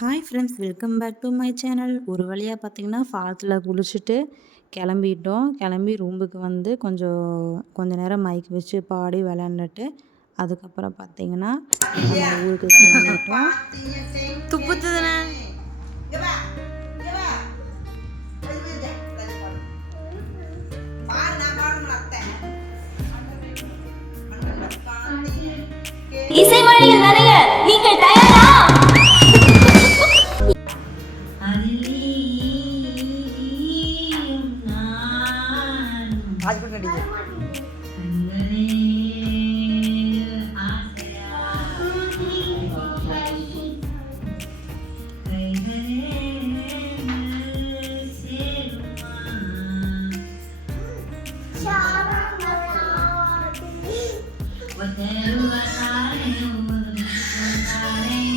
Hi friends, welcome back to my channel. ஒரு வழியா பார்த்தீங்கன்னா, ஃபால்ஸில குளிச்சுட்டு கிளம்பிட்டோம். கிளம்பி ரூமுக்கு வந்து கொஞ்ச நேரம் மைக் வச்சு பாடி விளையாண்டுட்டு, அதுக்கப்புறம் பார்த்தீங்கன்னா, நம்ம ஊருக்கு கிளம்பிட்டோம். துப்புத்துதுண்ணே. இசை மொழியில் நனைய நீங்கள் தயாரா?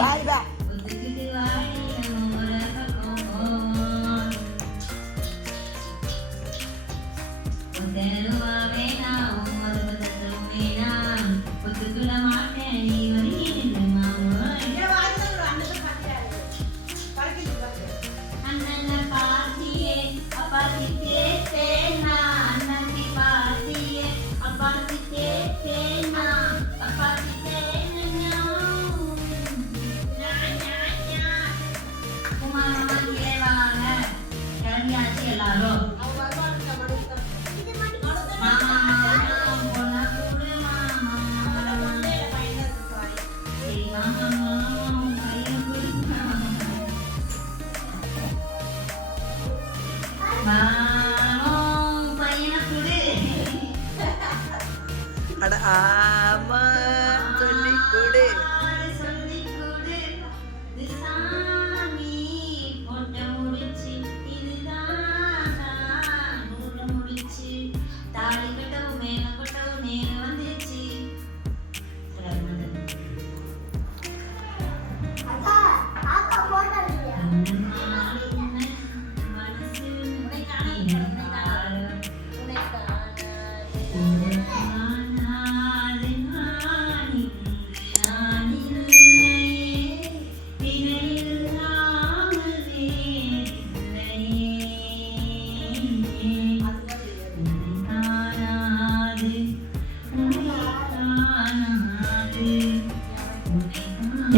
Bye bye. அட ஆமா சொல்லி கொடு.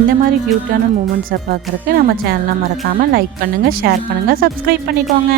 இந்த மாதிரி க்யூட்டான மூமெண்ட்ஸை பார்க்குறக்கு நம்ம சேனலை மறக்காமல் லைக் பண்ணுங்கள், ஷேர் பண்ணுங்கள், சப்ஸ்கிரைப் பண்ணிக்கோங்க.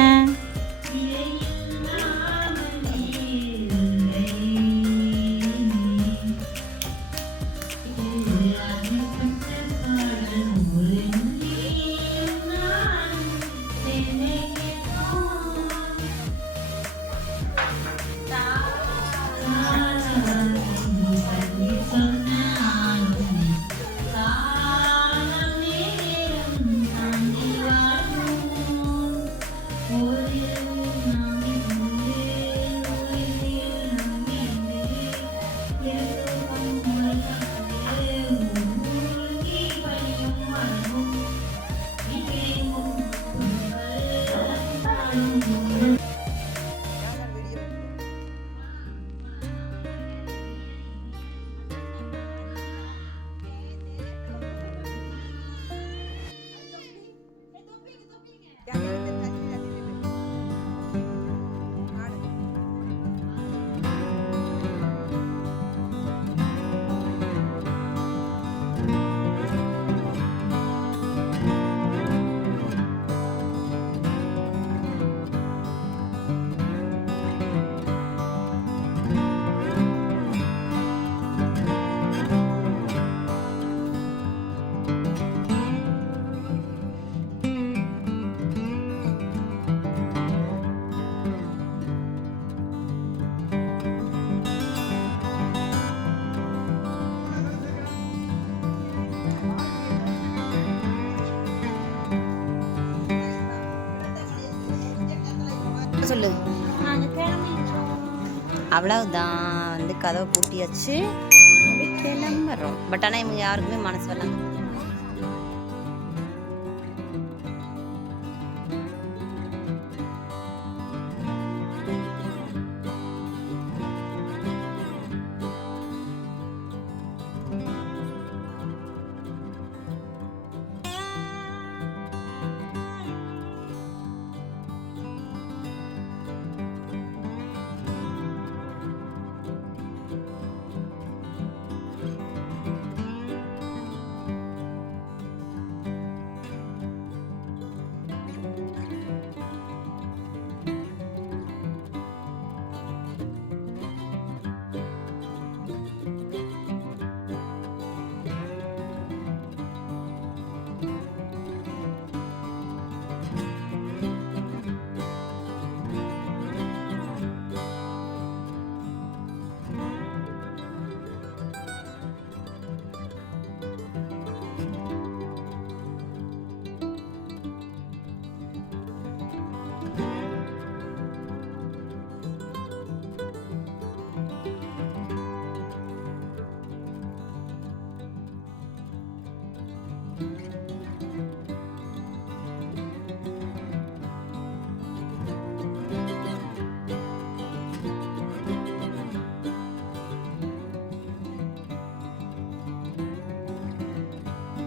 சொல்லு. அவ்வளவுதான், வந்து கதவை பூட்டியாச்சு, அப்படியே கிளம்புறோம். பட் ஆனால் இவங்க யாருக்குமே மனசு வரல.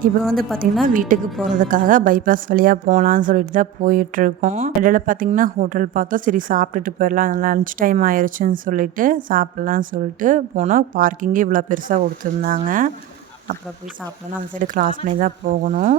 இப்போ வந்து பார்த்திங்கன்னா வீட்டுக்கு போகிறதுக்காக பைபாஸ் வழியாக போகலான்னு சொல்லிட்டு தான் போயிட்டுருக்கோம். இடையில பார்த்திங்கன்னா ஹோட்டல் பார்த்தோம். சரி சாப்பிட்டுட்டு போயிடலாம், லன்ச் டைம் ஆயிடுச்சுன்னு சொல்லிட்டு சாப்பிட்லான்னு சொல்லிட்டு போனோம். பார்க்கிங்கே இவ்வளோ பெருசாக கொடுத்துருந்தாங்க. அப்புறம் போய் சாப்பிடலாம். அந்த சைடு கிராஸ் பண்ணி தான் போகணும்.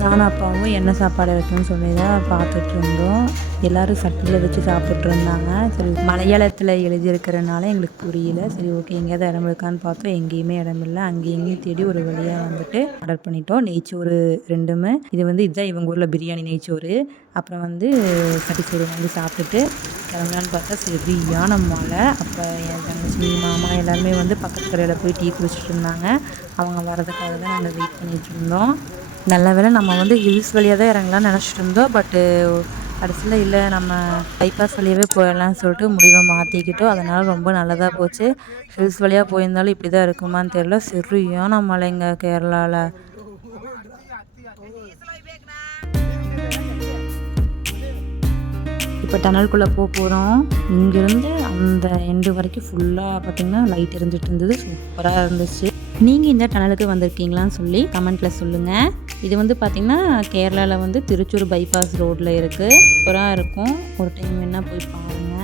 நானும் அப்பாவும் என்ன சாப்பாடு இருக்குன்னு சொல்லி தான் பார்த்துட்டு இருந்தோம். எல்லோரும் சட்டியில் வச்சு சாப்பிட்டு இருந்தாங்க. சரி மலையாளத்தில் எழுதியிருக்கிறனால எங்களுக்கு புரியல. சரி ஓகே எங்கேயாவது இடம் இருக்கான்னு பார்த்தோம். எங்கேயுமே இடம் இல்லை. அங்கேயும் இங்கேயும் தேடி ஒரு வழியாக வந்துட்டு ஆர்டர் பண்ணிட்டோம். நெய்ச்சோறு 2மே. இதுதான் இவங்க ஊரில் பிரியாணி நெய்ச்சோறு. அப்புறம் கட்டிச்சோறு வாங்கி சாப்பிட்டுட்டு கிளம்பலான்னு பார்த்தா சரியான மழை. அப்போ என் தங்கச்சி மாமா எல்லாருமே பக்கத்து கடையில் போய் டீ குடிச்சிட்டு இருந்தாங்க. அவங்க வரதுக்காக தான் நாங்கள் வெயிட் பண்ணிகிட்டு இருந்தோம். நல்ல வேளை நம்ம ஹில்ஸ் வழியாக தான் இறங்கலாம்னு நினச்சிட்டு இருந்தோம். பட்டு கடைசியில் இல்லை, நம்ம பைபாஸ் வழியாகவே போயிடலான்னு சொல்லிட்டு முடிவை மாற்றிக்கிட்டோம். அதனால் ரொம்ப நல்லதாக போச்சு. ஹில்ஸ் வழியாக போயிருந்தாலும் இப்படி தான் இருக்குமான்னு தெரியல. சரியான மழைங்க கேரளாவில். இப்போ டனலுக்குள்ளே போகிறோம். இங்கேருந்து அந்த எண்டு வரைக்கும் ஃபுல்லாக பார்த்திங்கன்னா லைட் எரிஞ்சிட்டு இருந்தது. சூப்பராக இருந்துச்சு. நீங்கள் இந்த டனலுக்கு வந்திருக்கீங்களான்னு சொல்லி கமெண்ட்டில் சொல்லுங்கள். இது பார்த்திங்கன்னா கேரளாவில் திருச்சூர் பைபாஸ் ரோட்டில் இருக்குது. சூப்பராக இருக்கும். ஒரு டைம் வேணால் போய் பாருங்கள்.